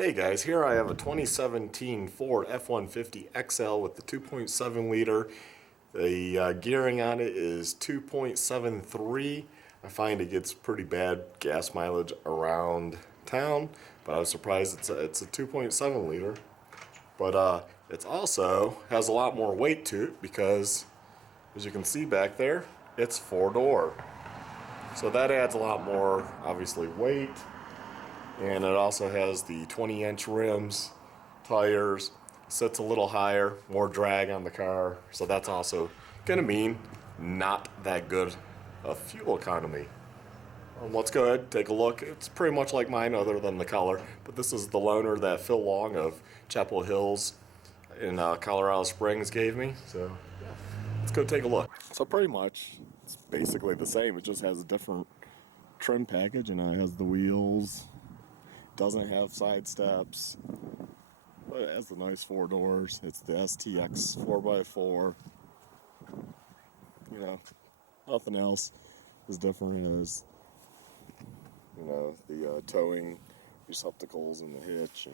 Hey guys, here I have a 2017 Ford F150 XL with the 2.7 liter. The gearing on it is 2.73. I find it gets pretty bad gas mileage around town, but I was surprised it's a 2.7 liter. But it also has a lot more weight to it because, as you can see back there, it's four-door. So that adds a lot more, obviously, weight. And it also has the 20-inch rims, tires, sits a little higher, more drag on the car. So that's also going to mean not that good of fuel economy. Let's go ahead and take a look. It's pretty much like mine other than the color. But this is the loaner that Phil Long of Chapel Hills in Colorado Springs gave me. So yeah, let's go take a look. So pretty much it's basically the same. It just has a different trim package, and it has the wheels. Doesn't have side steps, but it has the nice four doors. It's the STX 4x4. You know, nothing else is different as, you know, the towing receptacles and the hitch,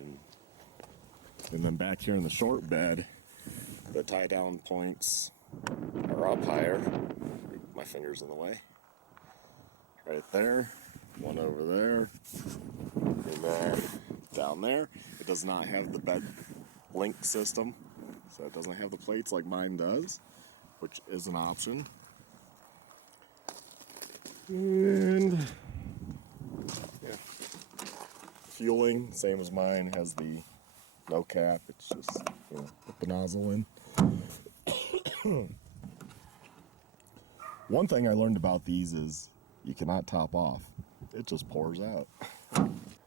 and then back here in the short bed, the tie down points are up higher. My finger's in the way. Right there, one over there. And then down there, it does not have the bed link system, so it doesn't have the plates like mine does, which is an option. And yeah, fueling, same as mine, has the no cap. It's just, you know, put the nozzle in. One thing I learned about these is you cannot top off. It just pours out.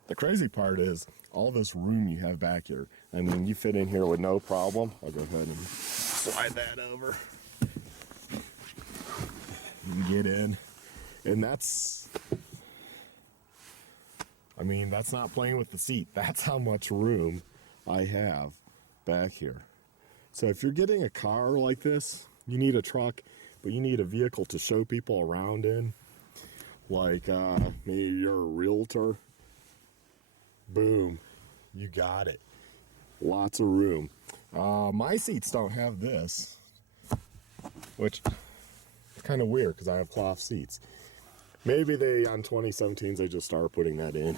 The crazy part is all this room you have back here. I mean, you fit in here with no problem. I'll go ahead and slide that over. You can get in. And that's, I mean, that's not playing with the seat. That's how much room I have back here. So if you're getting a car like this, you need a truck, but you need a vehicle to show people around in. Like maybe you're a realtor. Boom, you got it. Lots of room. My seats don't have this, which is kind of weird because I have cloth seats. Maybe they, on 2017s, they just started putting that in,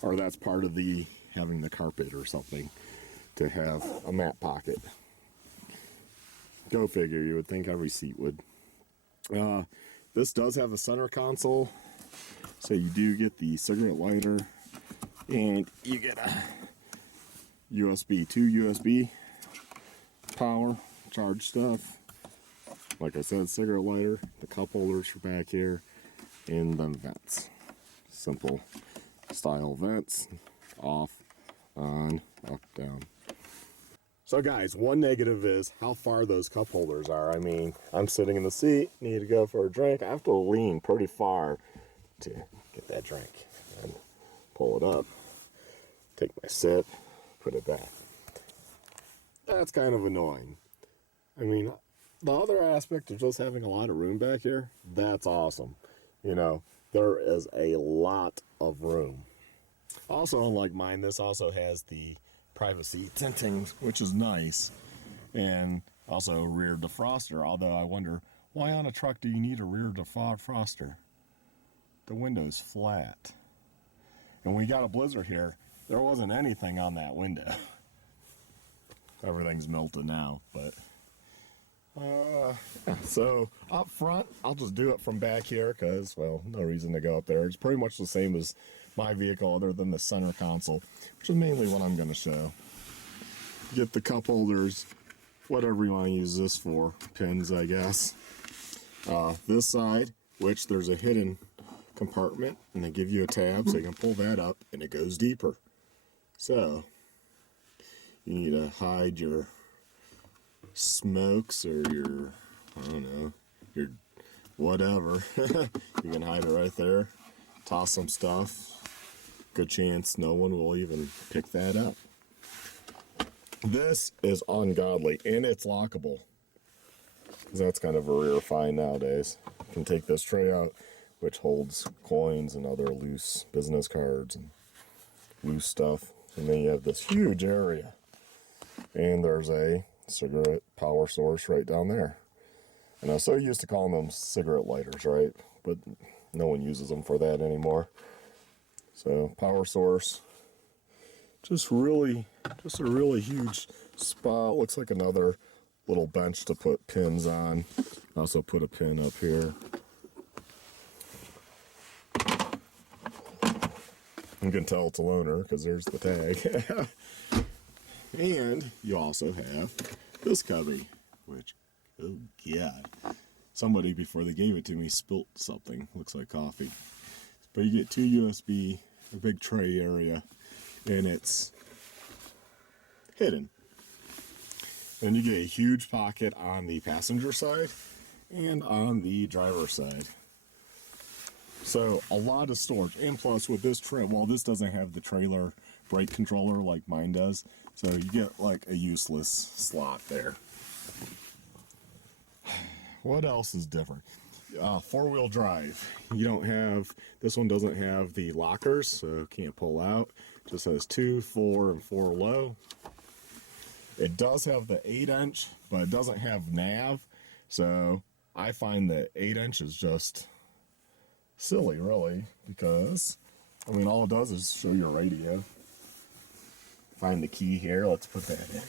or that's part of the having the carpet or something to have a mat pocket. Go figure, you would think every seat would. This does have a center console, so you do get the cigarette lighter. And you get a USB, 2 USB power, charge stuff. Like I said, cigarette lighter, the cup holders for back here, and then vents. Simple style vents, off, on, up, down. So guys, one negative is how far those cup holders are. I mean, I'm sitting in the seat, need to go for a drink. I have to lean pretty far to get that drink and pull it up. Take my sip, put it back. That's kind of annoying. I mean, the other aspect of just having a lot of room back here, that's awesome. You know, there is a lot of room. Also, unlike mine, this also has the privacy tinting, which is nice. And also a rear defroster, although I wonder, why on a truck do you need a rear defroster? The window's flat. And we got a blizzard here. There wasn't anything on that window. Everything's melted now, but so up front, I'll just do it from back here because, well, no reason to go up there. It's pretty much the same as my vehicle other than the center console, which is mainly what I'm going to show. Get the cup holders, whatever you want to use this for, pins, I guess. This side, which there's a hidden compartment, and they give you a tab so you can pull that up and it goes deeper. So you need to hide your smokes or your, I don't know, your whatever. You can hide it right there, toss some stuff. Good chance no one will even pick that up. This is ungodly, and it's lockable. That's kind of a rare find nowadays. You can take this tray out, which holds coins and other loose business cards and loose stuff. And then you have this huge area. And there's a cigarette power source right down there. And I was so used to calling them cigarette lighters, right? But no one uses them for that anymore. So power source. Just a really huge spot. Looks like another little bench to put pins on. Also put a pin up here. You can tell it's a loaner because there's the tag. And you also have this cubby, which, oh God, somebody before they gave it to me spilt something. Looks like coffee. But you get 2 USB, a big tray area, and it's hidden. And you get a huge pocket on the passenger side and on the driver's side. So a lot of storage. And plus with this trim, well, this doesn't have the trailer brake controller like mine does. So you get like a useless slot there. What else is different? 4-wheel drive. You don't have, this one doesn't have the lockers, so can't pull out. Just has 2, 4, and 4 low. It does have the 8-inch, but it doesn't have nav. So I find that 8-inch is just silly, really, because I mean, all it does is show your radio. Find the key here. Let's put that in.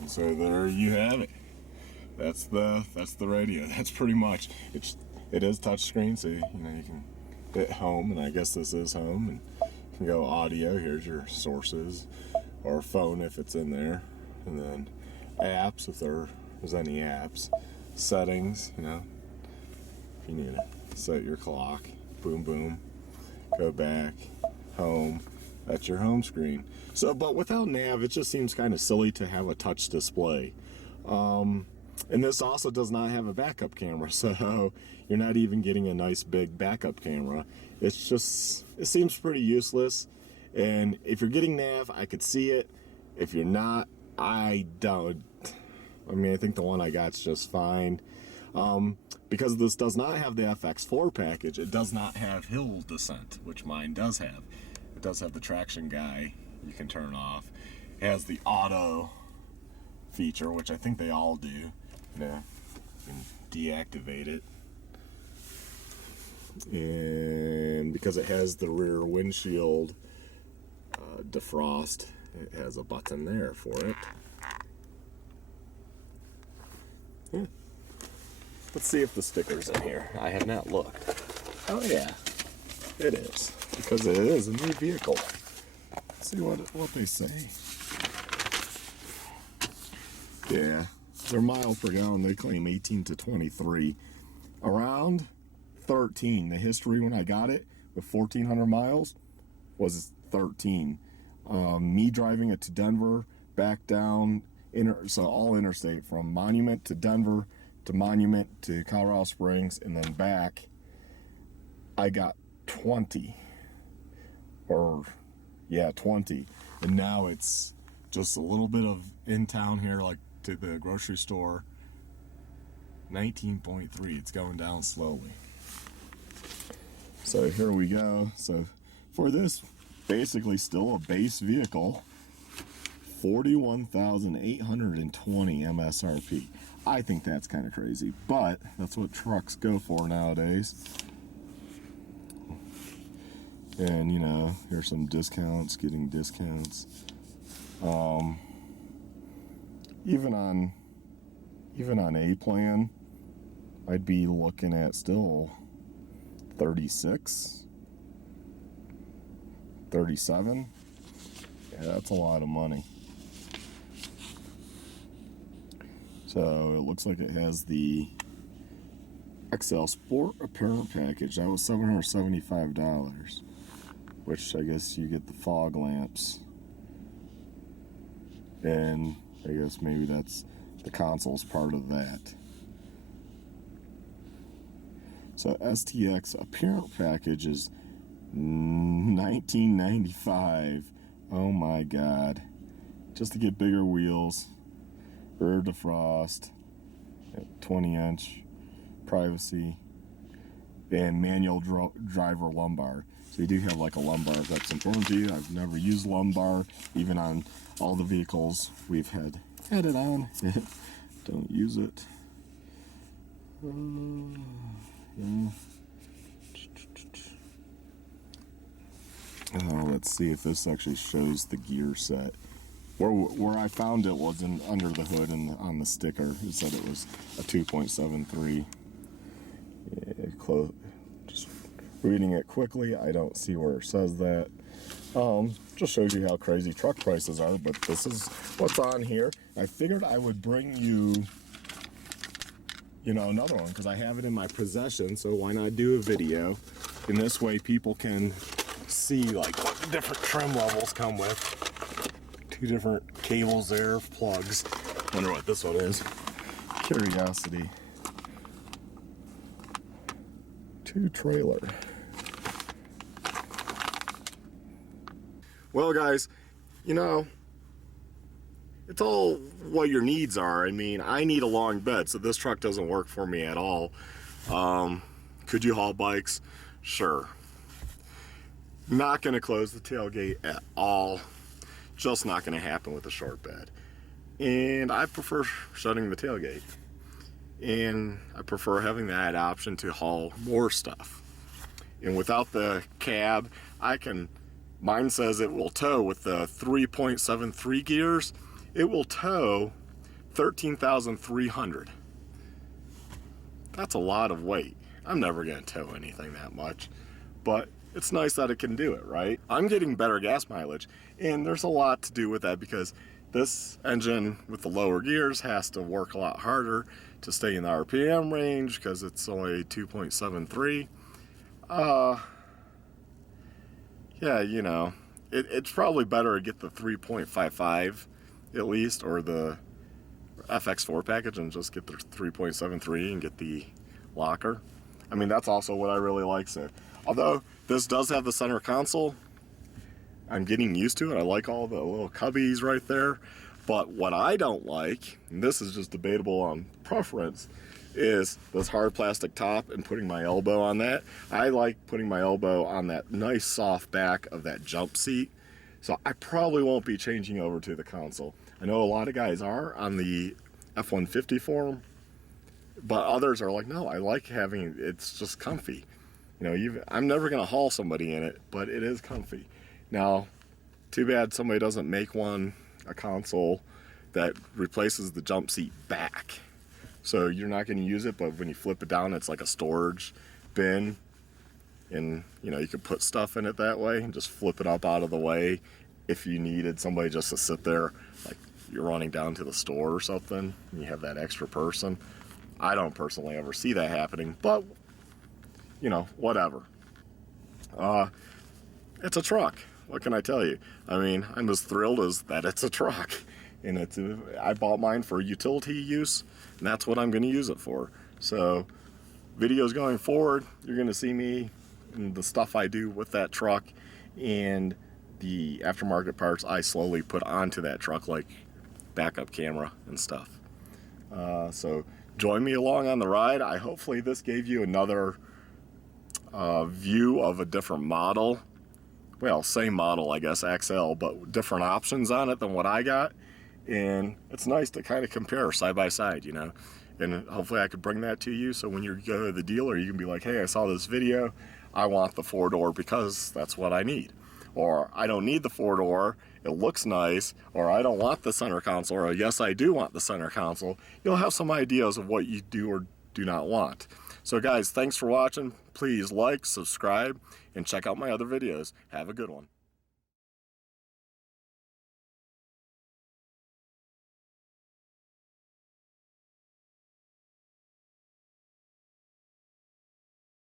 And so there you have it. That's the radio. That's pretty much it is touchscreen, so you know you can hit home, and I guess this is home, and you can go audio. Here's your sources, or phone if it's in there, and then apps if there's any apps, settings. You know, if you need to set your clock, boom boom, go back, home. That's your home screen. So, but without nav, it just seems kind of silly to have a touch display. And this also does not have a backup camera, so you're not even getting a nice big backup camera. It seems pretty useless. And if you're getting nav, I could see it. If you're not, I don't. I mean, I think the one I got's just fine. Because this does not have the FX4 package, it does not have hill descent, which mine does have. It does have the traction guy you can turn off. It has the auto feature, which I think they all do. You know, you can deactivate it. And because it has the rear windshield defrost, it has a button there for it. Yeah. Let's see if the sticker's in here. I have not looked. Oh yeah, it is. Because it is a new vehicle. Let's see what they say. Yeah, their miles per gallon, they claim 18 to 23. Around 13. The history when I got it with 1,400 miles was 13. Me driving it to Denver, back down, so all interstate, from Monument to Denver to Monument to Colorado Springs, and then back, I got 20. Or, yeah, 20. And now it's just a little bit of in town here, like to the grocery store. 19.3. It's going down slowly. So here we go. So for this, basically still a base vehicle, 41,820 MSRP. I think that's kind of crazy, but that's what trucks go for nowadays. And you know, here's some discounts, getting discounts. Even on A plan, I'd be looking at still 36, 37. Yeah, that's a lot of money. So it looks like it has the XL Sport Apparent Package. That was $775, which I guess you get the fog lamps. And I guess maybe that's the console's part of that. So STX apparent package is $19.95. Oh my god. Just to get bigger wheels, rear defrost, 20-inch, privacy, and manual driver lumbar. So you do have like a lumbar if that's important to you. I've never used lumbar, even on all the vehicles we've had it on. Don't use it. Yeah. Let's see if this actually shows the gear set. Where I found it was under the hood and on the sticker. It said it was a 2.73. Yeah, just reading it quickly, I don't see where it says that. Just shows you how crazy truck prices are, but this is what's on here. I figured I would bring you, another one, because I have it in my possession, so why not do a video? In this way, people can see like what the different trim levels come with. 2 different cables there, plugs. Wonder what this one is. Curiosity. 2 trailer. Well, guys, it's all what your needs are. I mean, I need a long bed, so this truck doesn't work for me at all. Could you haul bikes? Sure. Not going to close the tailgate at all. Just not going to happen with a short bed. And I prefer shutting the tailgate. And I prefer having that option to haul more stuff. And without the cab, mine says it will tow with the 3.73 gears. It will tow 13,300. That's a lot of weight. I'm never going to tow anything that much. But it's nice that it can do it, right? I'm getting better gas mileage, and there's a lot to do with that because this engine with the lower gears has to work a lot harder to stay in the RPM range because it's only 2.73. Yeah, it's probably better to get the 3.55 at least, or the FX4 package, and just get the 3.73 and get the locker. I mean, that's also what I really like. So, although this does have the center console, I'm getting used to it. I like all the little cubbies right there. But what I don't like, and this is just debatable on preference, is this hard plastic top and putting my elbow on that. I like putting my elbow on that nice soft back of that jump seat. So I probably won't be changing over to the console. I know a lot of guys are on the F150 forum, but others are like, no, I like having it's just comfy. I'm never going to haul somebody in it, but it is comfy. Now, too bad somebody doesn't make a console that replaces the jump seat back. So you're not going to use it, but when you flip it down, it's like a storage bin. And, you can put stuff in it that way and just flip it up out of the way if you needed somebody just to sit there, like you're running down to the store or something, and you have that extra person. I don't personally ever see that happening, but whatever. It's a truck. What can I tell you? I mean, I'm as thrilled as that it's a truck. And I bought mine for utility use, and that's what I'm going to use it for. So, videos going forward, you're going to see me and the stuff I do with that truck and the aftermarket parts I slowly put onto that truck, like backup camera and stuff. So, join me along on the ride. Hopefully this gave you another view of a different model. Well, same model, I guess, XL, but different options on it than what I got. And it's nice to kind of compare side by side, And hopefully I could bring that to you, so when you go to the dealer, you can be like, hey, I saw this video, I want the 4-door because that's what I need. Or I don't need the 4-door, it looks nice, or I don't want the center console, or yes, I do want the center console. You'll have some ideas of what you do or do not want. So guys, thanks for watching. Please like, subscribe, and check out my other videos. Have a good one.